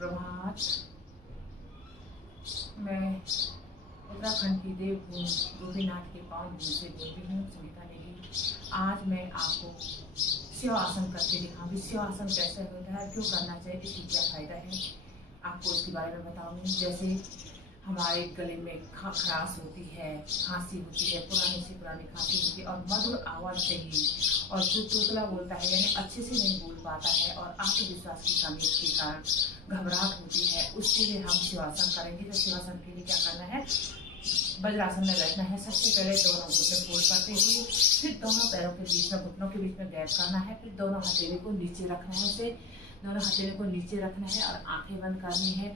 सुप्रभात। मैं उत्तराखंड की देवभूमि गोपीनाथ के पावन भूमि से बोलती हूँ, सुनीता देवी। आज मैं आपको शिव आसन करके दिखाऊंगी। शिव आसन कैसे होता है, क्यों करना चाहिए, इसकी क्या फायदा है, आपको उसके बारे में बताऊंगी। जैसे हमारे गले में खराश होती है, खांसी होती है, पुरानी से पुरानी खांसी होती है और मधुर आवाज़ चाहिए, और जो तोतला बोलता है यानी अच्छे से नहीं बोल पाता है और आत्मविश्वास की कमी के कारण घबराहट होती है, उसके लिए हम शिवासन करेंगे। तो शिवासन के लिए क्या करना है, वज्रासन में बैठना है। सबसे पहले दोनों घुटने फोल्ड करते हुए, फिर दोनों पैरों के बीच में, घुटनों के बीच में गैप करना है, फिर दोनों हथेली को नीचे रखना है। उसे दोनों हथेली को नीचे रखना है और आंखें बंद करनी है,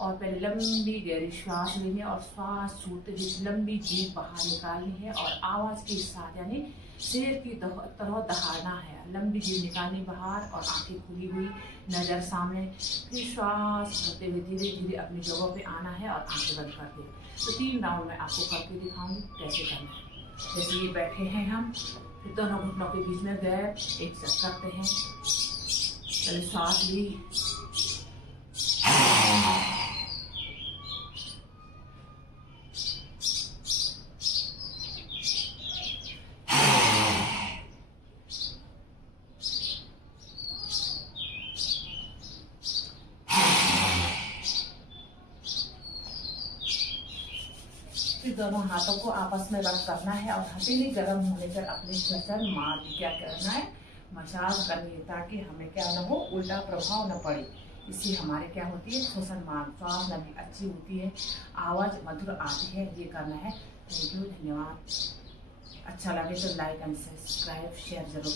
और पहले लंबी गहरी श्वास लेनी है और श्वास छोड़ते हुए लंबी जीभ बाहर निकालनी है और आवाज के साथ यानी शेर की तरह दहाड़ना है। लंबी जीभ निकालनी बाहर और आंखें खुली हुई, नजर सामने, फिर श्वास भरते हुए धीरे धीरे अपनी जगह पे आना है और आंखें बंद कर दे। तो 3 राउंड में आपको करके दिखाऊंगी कैसे करना है। जैसे ये बैठे हैं हम, फिर दोनों घुटनों के बीच में गैप, एक साथ करते हैं। पहले सांस ली, फिर दोनों हाथों को आपस में रब करना है और हथेली गर्म होने पर अपने श्वसन मार क्या करना है, मसाज करनी है, ताकि हमें क्या न हो, उल्टा प्रभाव न पड़े। इससे हमारे क्या होती है, श्वसन मार्ग, श्वास नली अच्छी होती है, आवाज मधुर आती है। ये करना है। थैंक यू, धन्यवाद। अच्छा लगे तो लाइक एंड सब्सक्राइब शेयर जरूर।